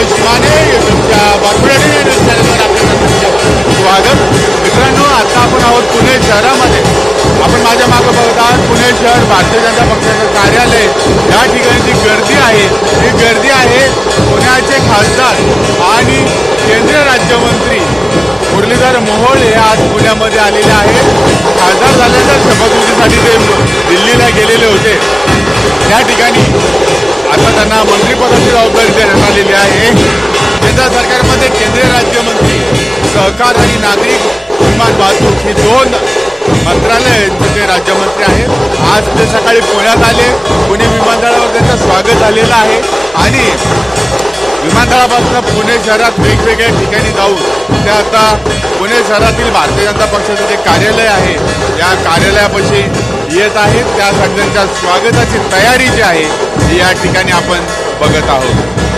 महेश माने तुमच्या बातम्या न्यूज चॅनलवर आपल्या स्वागत. मित्रांनो आता आपण आहोत पुणे शहरामध्ये. आपण माझ्या मागं बघत आहात पुणे शहर भारतीय जनता पक्षाचं कार्यालय. या ठिकाणी जी गर्दी आहे ही गर्दी आहे पुण्याचे खासदार आणि केंद्रीय राज्यमंत्री मुरलीधर मोहोळ हे आज पुण्यामध्ये आलेले आहेत. खासदार झाल्यानंतर शपथविधीसाठी ते दिल्लीला गेलेले होते. त्या ठिकाणी आता त्यांना मंत्रिपदाची जबाबदारी देण्यात आलेली आहे. केंद्र सरकारमध्ये केंद्रीय राज्यमंत्री सहकार आणि नागरिक विमान वाहतूक ही दोन मंत्रालयांचे ते राज्यमंत्री आहेत. आज ते सकाळी पुण्यात आले. पुणे विमानतळावर त्यांचं स्वागत झालेलं आहे. आणि विमानतळापासून पुणे शहरात वेगवेगळ्या ठिकाणी जाऊन ते आता पुणे शहरातील भारतीय जनता पक्षाचं जे कार्यालय आहे या कार्यालयापाशी येत आहेत. त्या सगळ्यांच्या स्वागताची तयारी जी आहे ती या ठिकाणी आपण बघत आहोत.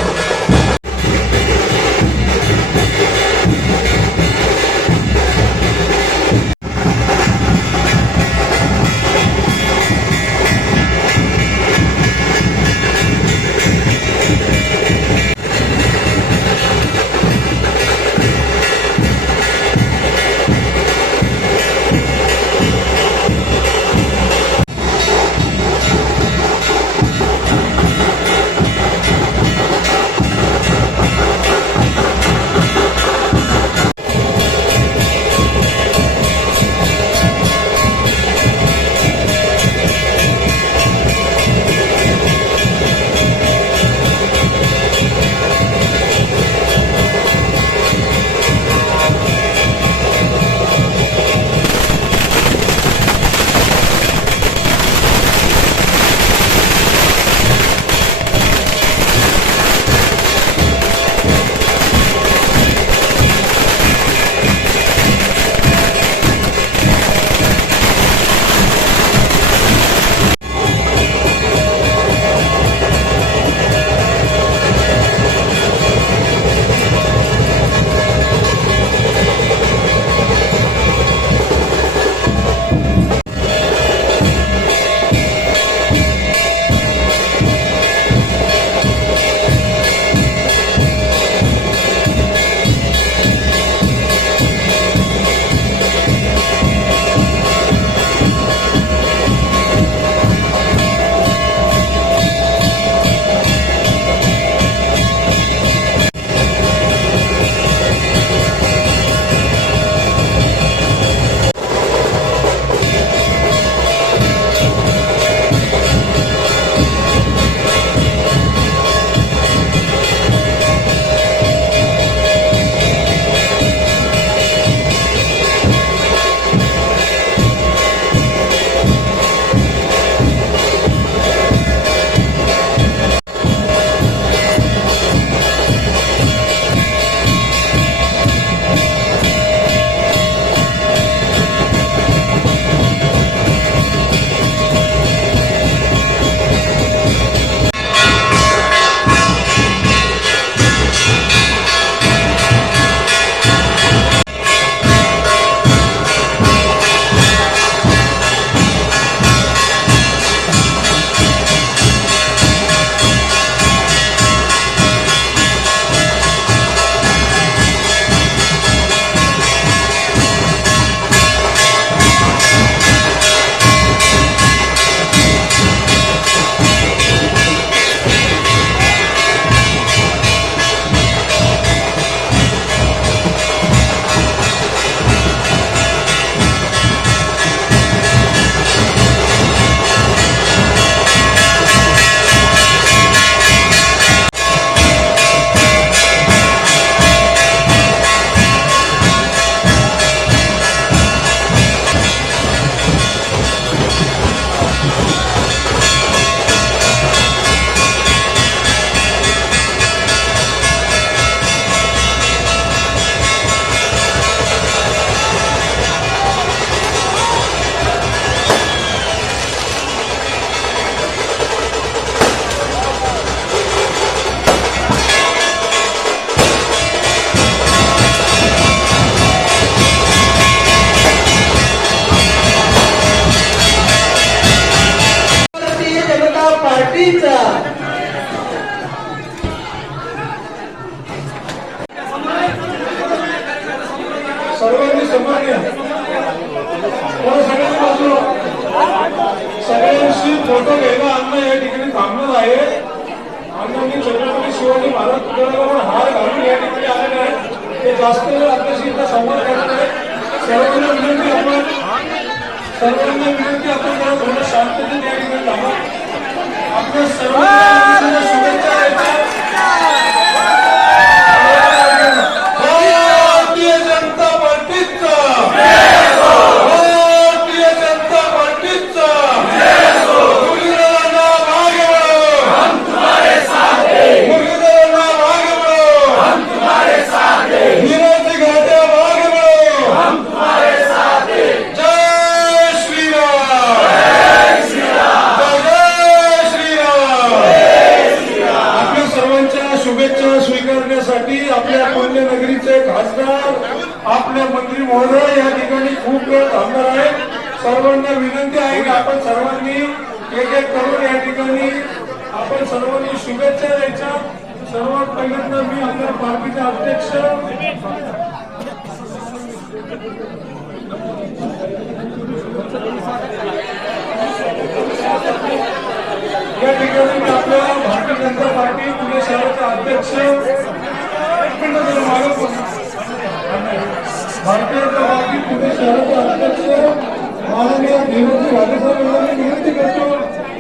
धीरजी वाडेसाहेब यांना मी विनंती करतो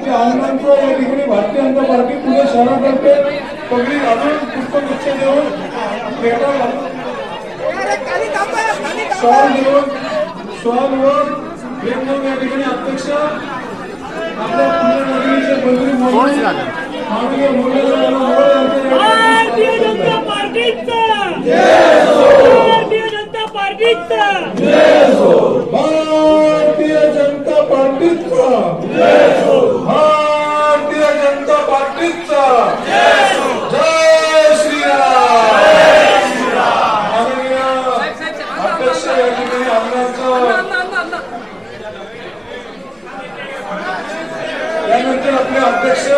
की अण्णांचं या ठिकाणी भारतीय जनता पार्टी पुणे शहरातर्फे पगडी घालून पुष्पगुच्छ देऊन भेटा घालून शॉल देऊन शॉल वर भेट या ठिकाणी अध्यक्ष आपल्या पुणे नगरीचे मंत्री? माननीय मुरलीधर भारतीय जनता पार्टीचा. पार्टीचा. भारतीय जनता पार्टीचा. जय श्रीराम. माननीय अध्यक्ष या ठिकाणी आमदारचं. त्यानंतर आपले अध्यक्ष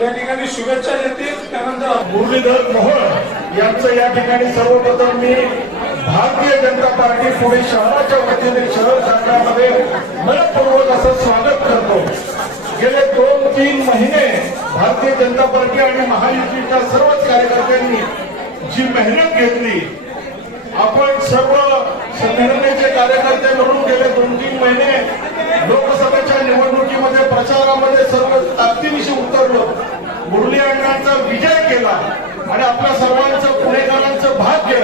या ठिकाणी शुभेच्छा देतील. त्यानंतर मुरलीधर मोहन यांचं या ठिकाणी सर्वप्रथम मी भारतीय जनता पार्टी पुणे शहराच्या वतीने शहर संघामध्ये मनपूर्वक असं स्वागत करतो. गेले दोन तीन महिने भारतीय जनता पार्टी आणि महायुतीच्या सर्वच कार्यकर्त्यांनी जी मेहनत घेतली आपण सर्व संघटनेचे कार्यकर्ते म्हणून गेले दोन तीन महिने लोकसभेच्या निवडणुकीमध्ये प्रचारामध्ये सर्व ताकदीनिशी उतरलो. मुरली अण्णांचा विजय केला. आणि आपल्या सर्वांचं पुणेकरांचं भाग्य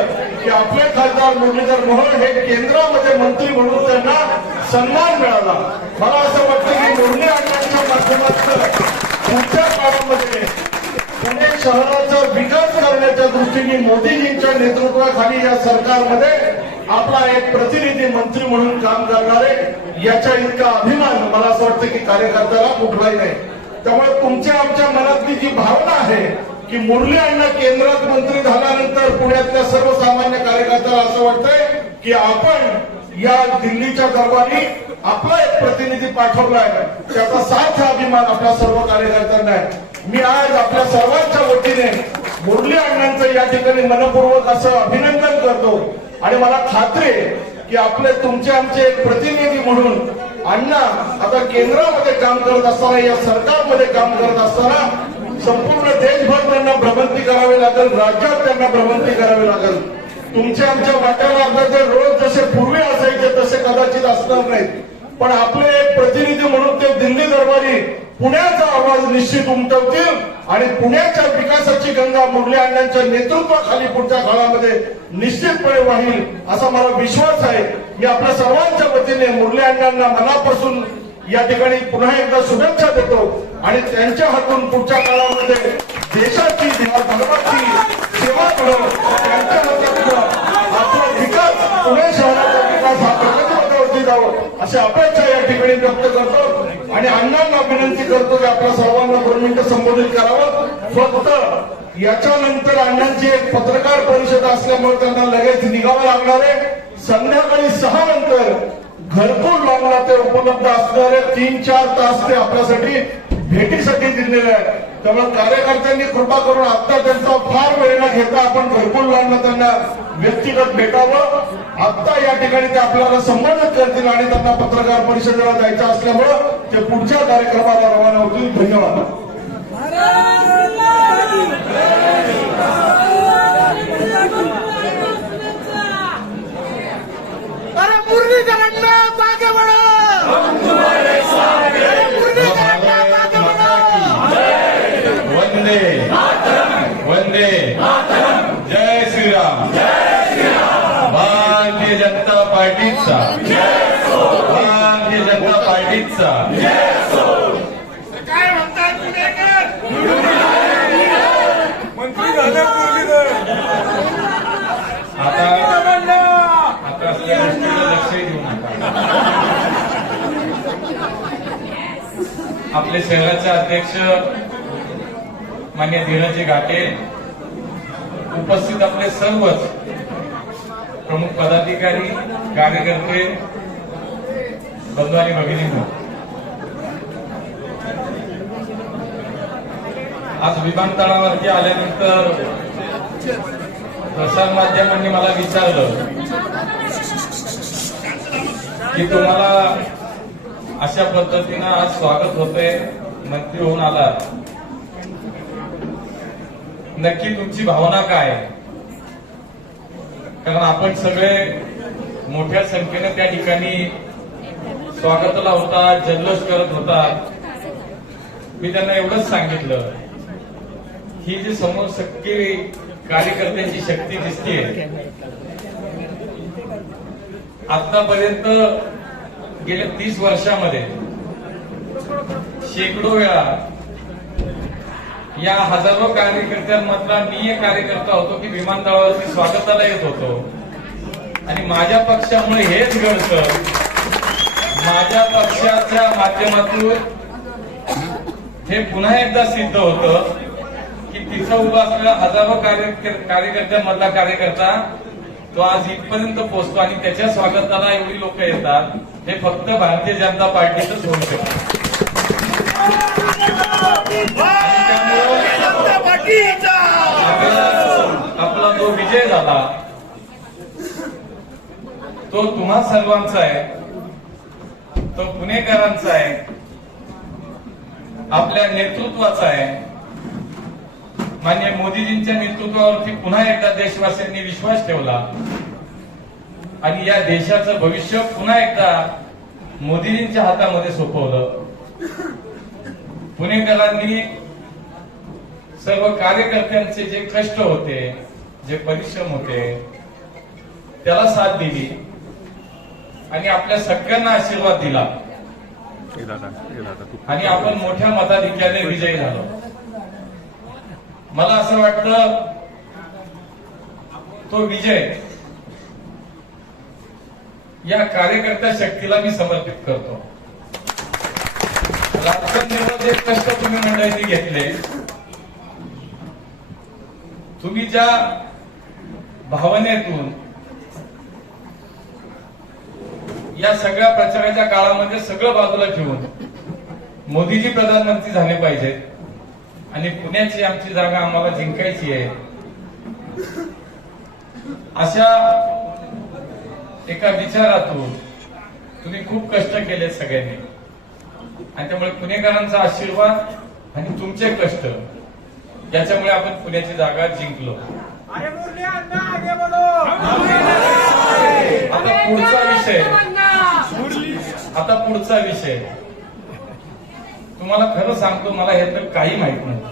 की आपले खासदार मुरलीधर मोहोळ हे केंद्रामध्ये मंत्री म्हणून त्यांना सन्मान मिळाला. मला असं वाटतं की मुरली अण्णांच्या माध्यमातून पुढच्या काळामध्ये पुणे शहराचा विकास करण्याच्या दृष्टीने मोदीजींच्या नेतृत्वाखाली या सरकारमध्ये आपला एक प्रतिनिधी मंत्री म्हणून काम करणारे याच्या इतका अभिमान मला असं वाटतं की कार्यकर्त्याला कुठलाही नाही. त्यामुळे तुमच्या आमच्या मनातली जी भावना आहे की मुरली अण्णा केंद्रात मंत्री झाल्यानंतर पुण्यातल्या सर्वसामान्य कार्यकर्त्याला असं वाटतंय की आपण या दिल्लीच्या दरबारी आपला एक प्रतिनिधी पाठवलाय. त्याचा साथ अभिमान आपल्या सर्व कार्यकर्त्यांना आहे. मी आज आपल्या सर्वांच्या वतीने मुरली अण्णांचं या ठिकाणी मनपूर्वक असं अभिनंदन करतो. आणि मला खात्री आहे की आपले तुमचे आमचे एक प्रतिनिधी म्हणून अण्णा आता केंद्रामध्ये काम करत असताना या सरकारमध्ये काम करत असताना संपूर्ण देशभर त्यांना भ्रमंती करावी लागेल राज्यात त्यांना भ्रमंती करावी लागेल. तुमच्या आमच्या वाट्याला आता रोज जसे पूर्वी असायचे तसे कदाचित असणार नाहीत. पण आपले एक प्रतिनिधी म्हणून ते दिल्ली दरबारी पुण्याचा आवाज निश्चित उमटवतील आणि पुण्याच्या विकासाची गंगा मुरली अण्णांच्या नेतृत्वाखाली पुढच्या काळामध्ये निश्चितपणे वाहील असा मला विश्वास आहे. मी आपल्या सर्वांच्या वतीने मुरली अण्णांना मनापासून या ठिकाणी पुन्हा एकदा शुभेच्छा देतो. आणि त्यांच्या हातून पुढच्या काळामध्ये देशाची धर्माची सेवा करून त्यांच्या हातातून आपला विकास पुणे शहराचा विकास हा प्रगतीपथावरती जावं अशी अपेक्षा या ठिकाणी व्यक्त करतो. आणि अण्णांना विनंती करतो की आपल्या सर्वांना दोन मिनिटं संबोधित करावं. फक्त याच्यानंतर अण्णांची एक पत्रकार परिषद असल्यामुळे त्यांना लगेच निघावं लागणार आहे. संध्याकाळी सहा नंतर घरपूर लॉनला ते उपलब्ध असणारे तीन चार तास ते आपल्यासाठी भेटीसाठी दिलेले आहे त्यामुळे कार्यकर्त्यांनी कृपा करून आता त्यांचा फार वेळ न घेता आपण घरपूर लॉनला त्यांना व्यक्तिगत भेटावं. आता या ठिकाणी ते आपल्याला संबोधित करतील आणि त्यांना पत्रकार परिषदेला जायचं असल्यामुळं ते पुढच्या कार्यक्रमाला रवाना होतील. धन्यवाद. वंदे वंदे जय श्रीराम. भारतीय जनता पार्टीचा. भारतीय जनता पार्टीचा काय म्हणताय पुणेकर मंत्री झाले मुरलीधर आता आता असल्या गोष्टीला लक्षही देऊ नका आपले शहराचे अध्यक्ष मान्य धीरजी घाटे उपस्थित आपले सर्वच प्रमुख पदाधिकारी कार्यकर्ते बंधू आणि भगिनींनो. आज विमानतळावरती आल्यानंतर प्रसार माध्यमांनी मला विचारलं की तुम्हाला अशा पद्धतीनं आज स्वागत होतंय. मंत्री होऊन आला. नक्की तुमची भावना काय? आहे? कारण आपण सगळे मोठ्या संख्येने त्या ठिकाणी स्वागताला होता जल्लोष करत होता मी त्यांना एवढंच सांगितलं. ही जी समोर सक्की कार्यकर्त्यांची शक्ती दिसतीये. आतापर्यंत गेल्या तीस वर्षामध्ये शेकडो वेळा या हजारो कार्यकर्त्यांमधला मी एक कार्यकर्ता होतो की विमानतळावरती स्वागताला येत होतो. आणि माझ्या पक्षामुळे हेच घडतं. माझ्या पक्षाच्या माध्यमातून हे पुन्हा एकदा सिद्ध होतं की तिथं उभा असलेला हजारो कार्यकर्त्यांमधला कार्यकर्ता तो आज इथपर्यंत पोहोचतो आणि त्याच्या स्वागताला एवढी लोक येतात. हे फक्त भारतीय जनता पार्टीच होऊ शकतं आपला आपला जो विजय झाला तो तुम्हा सर्वांचा आहे. तो पुणेकरांचा आहे. आपल्या नेतृत्वाचा आहे. मान्य मोदीजींच्या नेतृत्वावरती पुन्हा एकदा देशवासियांनी विश्वास ठेवला. आणि या देशाचं भविष्य पुन्हा एकदा मोदीजींच्या हातामध्ये सोपवलं. पुणेकरांनी सर्व कार्यकर्त्यांचे जे कष्ट होते जे परिश्रम होते त्याला साथ दिली आणि आपल्या सगळ्यांना आशीर्वाद दिला. आणि आपण मोठ्या मताधिक्याने विजयी झालो. मला असं वाटतं तो विजय या कार्यकर्त्या शक्तीला मी समर्पित करतो. रात्रंदिवस जे कष्ट तुम्ही मंडळींनी घेतले तुम्ही ज्या भावनेतून या सगळ्या प्रचाराच्या काळामध्ये सगळं बाजूला ठेवून मोदीजी प्रधानमंत्री झाले पाहिजेत आणि पुण्याची आमची जागा आम्हाला जिंकायची आहे. अशा एका विचारातून तुम्ही खूप कष्ट केले सगळ्यांनी. आणि त्यामुळे पुणेकरांचा आशीर्वाद आणि तुमचे कष्ट याच्यामुळे आपण पुण्याची जागा जिंकलो. अरे मुरली अण्णा आगे बढ़ो आता पुढचा विषय. आता पुढचा विषय. तुम्हाला खरं सांगतो मला यातलं काही माहीत नव्हतं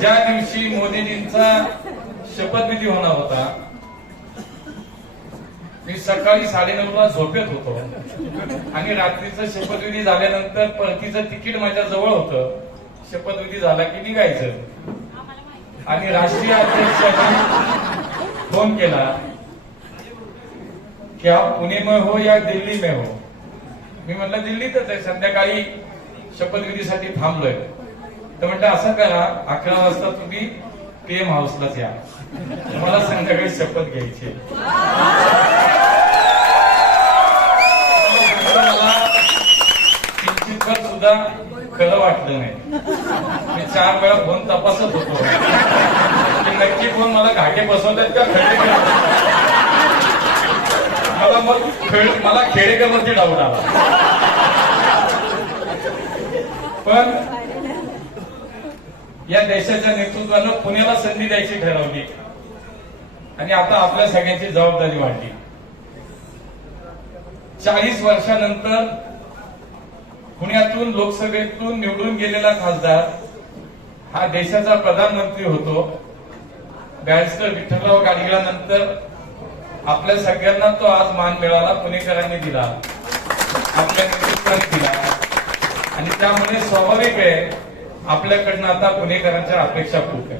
ज्या दिवशी मोदीजींचा शपथविधी होणार होता मी सकाळी साडेनऊला झोपेत होतो. आणि रात्रीचं शपथविधी झाल्यानंतर परतीचं तिकीट माझ्या जवळ होतं. शपथविधी झाला की निघायचं. आणि राष्ट्रीय अध्यक्षांनी फोन केला की आप पुणे में हो या दिल्ली में हो? मी म्हणलं दिल्लीतच आहे. संध्याकाळी शपथविधीसाठी थांबलोय. तर म्हटलं असं करा अकरा वाजता तुम्ही पीएम हाऊसलाच या. मला संध्याकाळी शपथ घ्यायची मला सुद्धा खरं वाटलं नाही. मी चार वेळा फोन तपासत होतो. नक्की फोन मला घाटे बसवतात का खंडेकर मला मग खेळ- मला खेडेकरवरती डाऊट आला. पण या देशाच्या नेतृत्वानं पुण्याला संधी द्यायची ठरवली. आणि आता आपल्या सगळ्यांची जबाबदारी वाढली. चाळीस वर्षानंतर पुण्यातून लोकसभेतून निवडून गेलेला खासदार हा देशाचा प्रधानमंत्री होतो. बॅरिस्टर विठ्ठलराव गाडगिळानंतर आपल्या सगळ्यांना तो आज मान मिळाला पुणेकरांनी दिला. आपल्या नेतृत्वाने दिला. आणि त्यामुळे स्वाभाविक आहे आपल्याकडनं आता पुणेकरांच्या अपेक्षा खूप आहे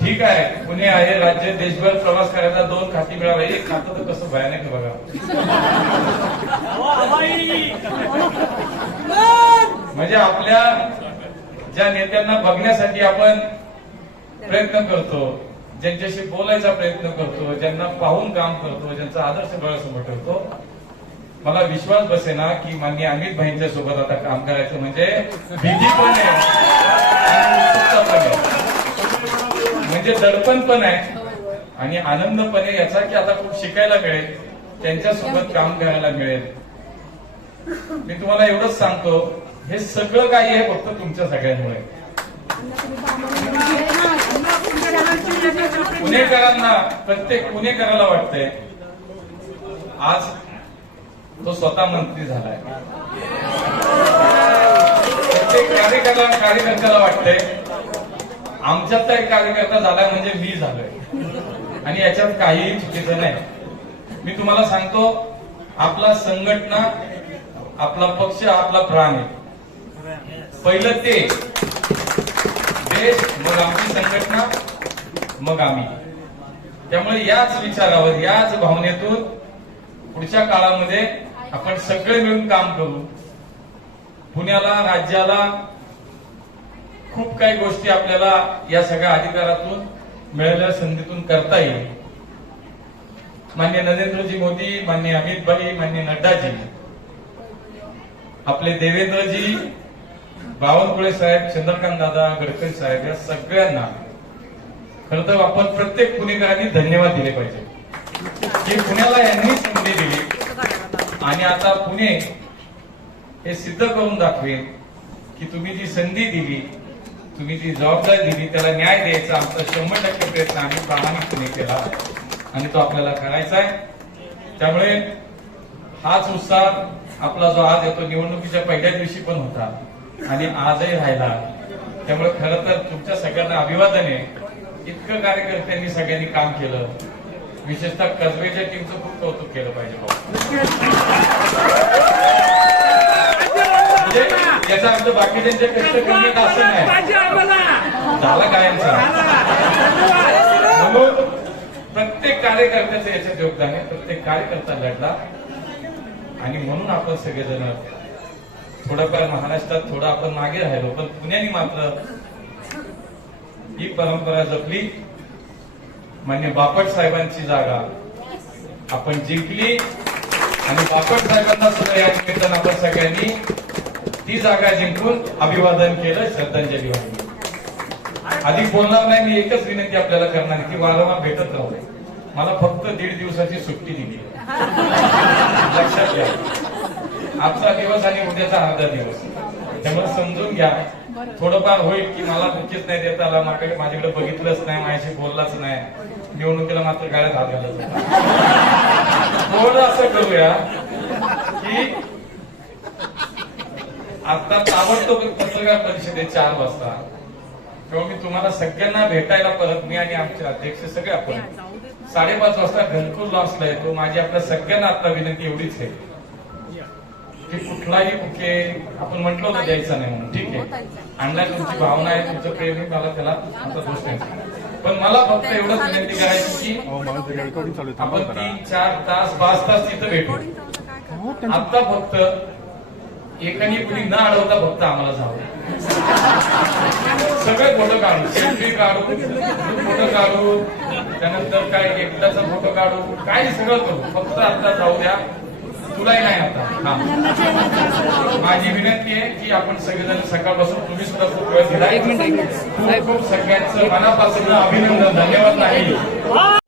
ठीक आहे पुणे आहे राज्य देशभर प्रवास करायला दोन खाती मिळावे. एक खातं तर कसं भयानक आहे बघा. म्हणजे आपल्या ज्या नेत्यांना बघण्यासाठी आपण प्रयत्न करतो ज्यांच्याशी बोलायचा प्रयत्न करतो ज्यांना पाहून काम करतो ज्यांचा आदर्श डोळ्यासमोर ठेवतो मला विश्वास बसेना की माननीय अमित भाईंच्या सोबत आता काम करायचं म्हणजे भीती पण आहे. पण आहे. म्हणजे दडपण पण आहे. आणि आनंद पण आहे याचा की आता खूप शिकायला मिळेल. त्यांच्यासोबत काम करायला मिळेल. मी तुम्हाला एवढंच सांगतो हे सगळं काही आहे फक्त तुमच्या सगळ्यांमुळे. पुणेकरांना प्रत्येक पुणेकराला वाटतंय आज तो स्वतः मंत्री झालाय. प्रत्येक कार्यकर्ता कार्यकर्त्याला वाटतंय आमच्यात एक कार्यकर्ता झालाय म्हणजे मी झालोय. आणि याच्यात काहीही चुकीचं नाही. मी तुम्हाला सांगतो आपला संघटना आपला पक्ष आपला प्राण. आहे पहिलं ते. देश मग आमची संघटना. मग आम्ही. त्यामुळे याच विचारावर याच भावनेतून पुढच्या काळामध्ये आपण सगळे मिळून काम करू. पुण्याला राज्याला खूप काही गोष्टी आपल्याला या सगळ्या अधिकारातून मिळालेल्या संधीतून करता येईल. मान्य नरेंद्रजी मोदी मान्य अमित भाई मान्य नड्डाजी. आपले देवेंद्रजी बावनकुळे साहेब चंद्रकांत दादा गडकरी साहेब या सगळ्यांना खरं तर आपण प्रत्येक पुणेकरांनी धन्यवाद दिले पाहिजे. जे पुण्याला यांनी संधी दिली. आणि आता पुणे हे सिद्ध करून दाखवेल की तुम्ही जी संधी दिली तुम्ही जी जबाबदारी दिली त्याला न्याय द्यायचा आमचा शंभर टक्के प्रयत्न आम्ही प्रामाणिकपणे केला. आणि तो आपल्याला करायचा आहे. त्यामुळे हाच उत्साह आपला जो आज येतो निवडणुकीच्या पहिल्या दिवशी पण होता. आणि आजही राहिला. त्यामुळे खरं तर तुमच्या सगळ्यांना अभिवादन आहे. इतकं कार्यकर्त्यांनी सगळ्यांनी काम केलं. विशेषतः कसबेच्या टीमचं खूप कौतुक केलं पाहिजे म्हणजे याचा अर्थ बाकीच्यांचे कष्ट कमी का असं नाही. झाला कायमचा. म्हणून प्रत्येक कार्यकर्त्याचं याच्यात योगदान आहे. प्रत्येक कार्यकर्ता लढला. आणि म्हणून आपण सगळेजण थोडंफार महाराष्ट्रात थोडं आपण मागे राहिलो. पण पुण्याने मात्र ही परंपरा जपली. मान्य बापट साहेबांची जागा. आपण जिंकली. आणि बापट साहेबांना सुद्धा या निमित्तानं आपण सगळ्यांनी ती जागा जिंकून अभिवादन केलं. श्रद्धांजली वाहिली. अधिक बोलणार नाही मी एकच विनंती आपल्याला करणार की वारंवार भेटत राहू नये. मला फक्त दीड दिवसाची सुट्टी दिली. लक्षात घ्या. आजचा दिवस आणि उद्याचा अर्धा दिवस. त्यामुळे समजून घ्या. थोडंफार होईल की मला नक्कीच नाही देता आला. माझ्याकडे माझ्याकडे बघितलंच नाही माझ्याशी बोललाच नाही. निवडणुकीला मात्र गाड्यात हात घालत होता थोडं असं करूया की आता ताबडतोब पत्रकार परिषदेत चार वाजता तेव्हा मी तुम्हाला सगळ्यांना भेटायला परत मी आणि आमचे अध्यक्ष सगळे आपण साडेपाच वाजता घनपूर लॉन्सला येतो. माझी आपल्या सगळ्यांना आता विनंती एवढीच आहे. की कुठलाही बुके आपण म्हटलं होतं द्यायचा नाही म्हणून. ठीक आहे. आणला तुमची भावना आहे तुमचं प्रेम आहे मला त्याला आमचा दोष नाही पण मला फक्त एवढंच विनंती करायची की आपण तीन चार तास पाच तास तिथं भेटू. आता फक्त एकानी कुणी न अडवता फक्त आम्हाला जावं. सगळे फोटो काढू. सेल्फी काढू फोटो काढू त्यानंतर काय एकटाचा फोटो काढू काय सगळं करू. फक्त आता जाऊ द्या. तुलाही नाही आता. हा. माझी विनंती आहे की आपण सगळेजण सकाळपासून तुम्ही सुद्धा खूप वेळ दिलाय. खूप खूप सगळ्यांचं मनापासून अभिनंदन. धन्यवाद नाही